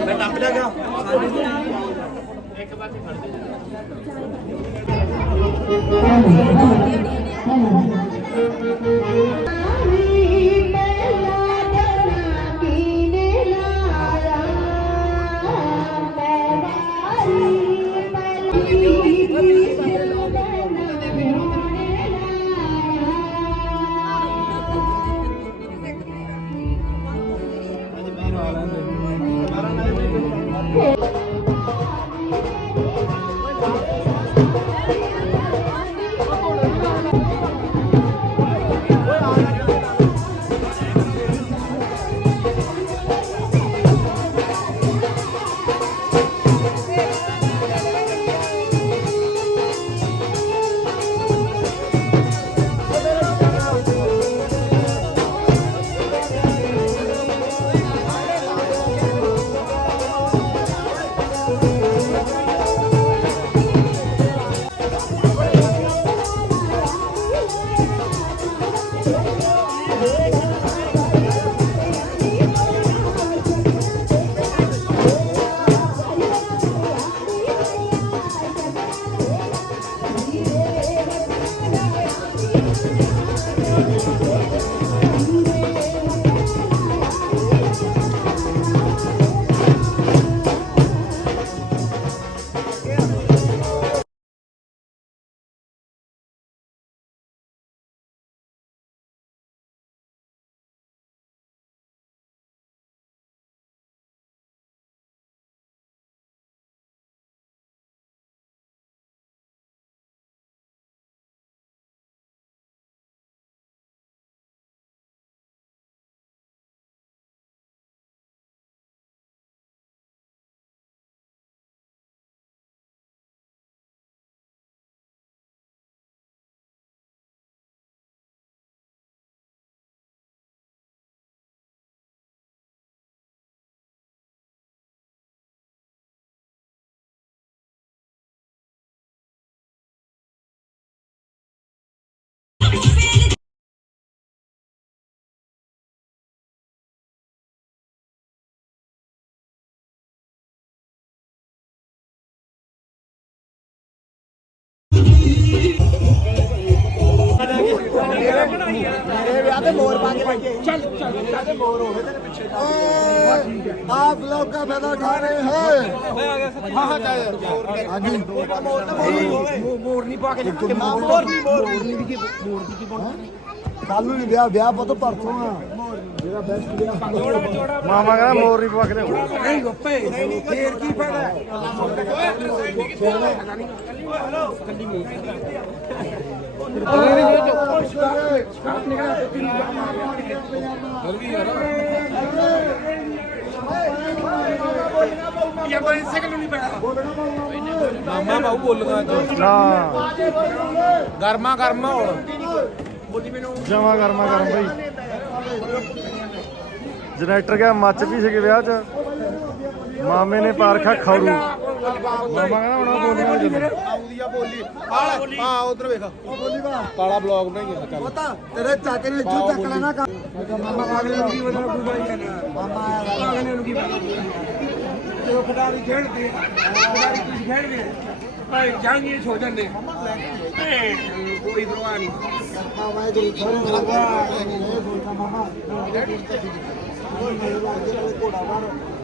ਮੈਂ ਟੱਪ ਜਾਗਾ ਮੇਰੇ ਵਿਆਹ ਤੇ ਮੋਰ ਪਾ ਕੇ ਬੈਠੇ। ਚੱਲ ਚੱਲ। ਕਾਦੇ ਮੋਰ ਹੋਵੇ ਤੇਰੇ ਪਿੱਛੇ ਆਪ ਲੋਕ ਦਾ ਫਾਇਦਾ ਉਠਾ ਰਹੇ ਹੈ। ਹਾਂ ਹਾਂ ਚਾਹੇ ਮੋਰ ਤਾਂ ਮੋਰ ਨਹੀਂ ਪਾ ਮੋਰ ਨਹੀਂ ਮੋਰ ਕੱਲ ਵਿਆਹ ਵਿਆਹ ਪਤਾ ਪਰਸੋਂ ਆ। ਮੇਰਾ ਬੈਸਟ ਵਿਆਹ ਮੋਰ ਨਹੀਂ ਪਾ ਕੇ ਲਿਆਉਣਾ। ਨਹੀਂ ਗੱਪੇ। ਫੇਰ ਕੀ ਫਾਇਦਾ ਓਏ ਹੈਲੋ ਕੱਲੀ ਮੋਰ ਇਹ ਕੋਈ ਸੈਕਿੰਡ ਨਹੀਂ ਪੈਣਾ ਮਾਮਾ ਬਾਬੂ ਬੋਲੂਗਾ ਨਾ ਗਰਮਾ ਗਰਮਾ ਹੁਣ ਜਮਾ ਗਰਮਾ ਗਰਮ ਭਾਈ ਜਨਰੇਟਰ ਗਿਆ ਮੱਚ ਵੀ ਸੀਗੇ ਵਿਆਹ 'ਚ? ਮਾਮੇ ਨੇ ਪਾਰਖਾ ਖੌਰੂ। ਮਾਮਾ ਕਹਿੰਦਾ ਹੁਣ ਉਹ ਬੋਲੀਆਂ ਨਹੀਂ ਚੱਲਦੀਆਂ ਆਉਂਦੀ ਆ ਬੋਲੀ ਆ ਹਾਂ ਉਧਰ ਵੇਖ ਬੋਲੀ ਵਾ ਕਾਲਾ ਬਲੌਗ ਬਣਾਈਏ ਚੱਲ ਪਤਾ ਤੇਰੇ ਚਾਚੇ ਨੇ ਇੱਥੋਂ ਚੱਕ ਲੈਣਾ ਕੰਮ ਮਾਮਾ ਅਗਲੇ ਨੂੰ ਕੀ ਬਣਾ ਕੋਈ ਬਾਈ ਕਰਨਾ ਮਾਮਾ ਆਇਆ ਅਗਲੇ ਨੂੰ ਕੀ ਪਤਾ ਜਦੋਂ ਖਿਡਾਰੀ ਖੇਡਦੇ ਆ, ਖਿਡਾਰੀ ਤੁਸੀਂ ਖੇਡਦੇ ਆ। ਭਾਈ ਜਾਂਗੇ ਸੋ ਜਾਂਦੇ ਐ, ਕੋਈ ਪਰਵਾਹ ਨਹੀਂ ਮਾਮਾ ਜੀ ਖੋਰੇ ਲਗਾ ਇਹ ਬੋਲਦਾ ਮਾਮਾ ਘੋੜਾ ਮਾਰ ਇਹ ਜਿਉਂ ਭੱਜੀ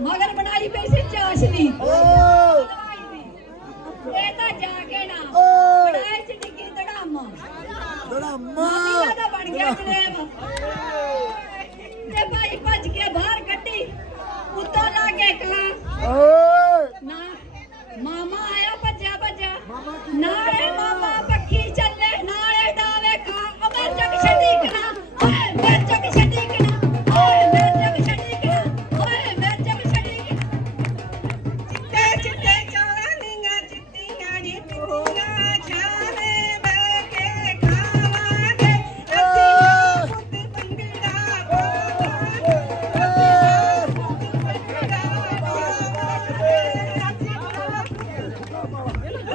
ਮਗਰ ਬਣਾਈ ਪਈ ਸੀ ਚਾਸ਼ਨੀ ਇਹ ਤਾਂ ਜਾ ਕੇ ਨਾ ਬਣਾਈ ਚ ਡਿੱਗੀ ਧੜਾਮ। ਬੜਾ ਮਾਮੀ ਦਾ ਬਣ ਗਿਆ ਜਲੇਬ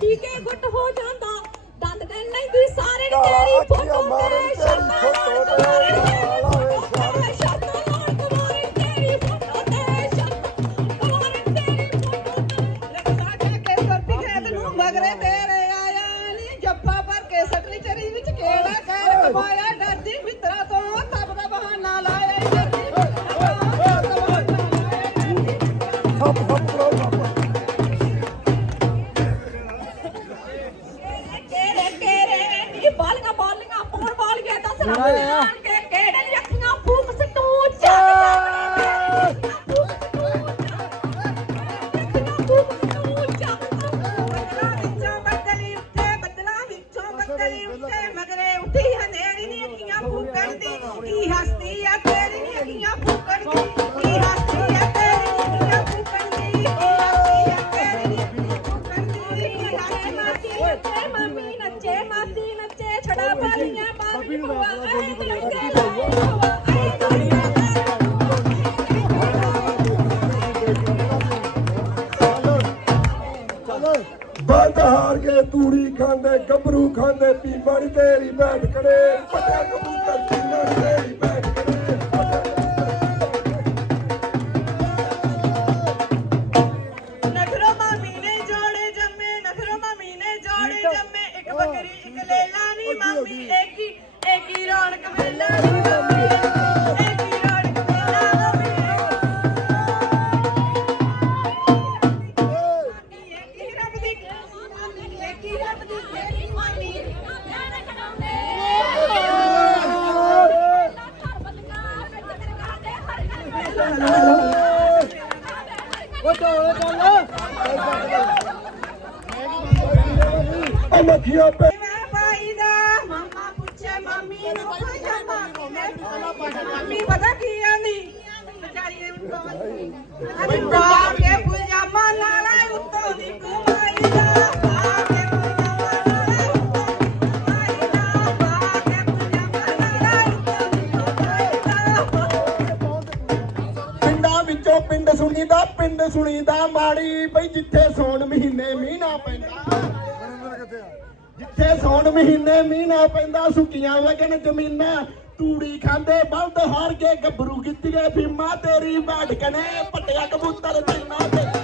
ਠੀਕ ਹੈ ਗੁੱਟ ਹੋ ਜਾ। ਬਾਲੀਆਂ ਬਾਲੀਆਂ ਪੌਣ ਵਾਲੀਆਂ ਦੱਸ ਹਸਤੀ ਆ ਤੇਰੀ ਨਹੀਂ ਅਗੀਆਂ ਫੂਕੜ ਦੀ? ਹਾਰ ਕੇ ਤੂੜੀ ਖਾਂਦੇ ਗੱਭਰੂ ਖਾਂਦੇ ਪੀਪਾ ਨਹੀਂ ਤੇਰੀ ਬੈਠ ਖੜੇ ਪੱਟਾ ਕਬੂਤਰ ਕਿੰਨਾ ਤੇਰੀ ਬੈਠ ਇੱਕ ਰੌਣਕ ਮੇਲਾ ਲਖੀਆਂ ਪੇ ਮੈਂ ਭਾਈ ਦਾ ਮਾਮਾ ਪੁੱਛੇ ਮੰਮੀ ਨੂੰ ਖਜਾ ਮੰਮੀ ਪਤਾ ਕੀ ਆਂਦੀ ਵਿਚਾਰੀ ਨੂੰ ਕਹਾਂ ਅਰੇ ਬਾਪ ਕੇ ਪੁਜਾਮਾ ਲਾਲਾ ਉੱਤੋਂ ਦੀ ਮਹੀਨੇ ਮੀਂਹ ਪੈਂਦਾ, ਸੁੱਕੀਆਂ ਵਗਣ ਜ਼ਮੀਨਾਂ। ਤੂੜੀ ਖਾਂਦੇ ਬਲਦ ਹਾਰ ਕੇ ਗੱਭਰੂ ਗਿੱਤੀਏ ਫੀਮਾ, ਤੇਰੀ ਬਾਟਕਣੇ ਪੱਟਿਆ ਕਬੂਤਰ ਜਿੰਨਾ ਤੇ।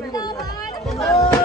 ¡Bravo!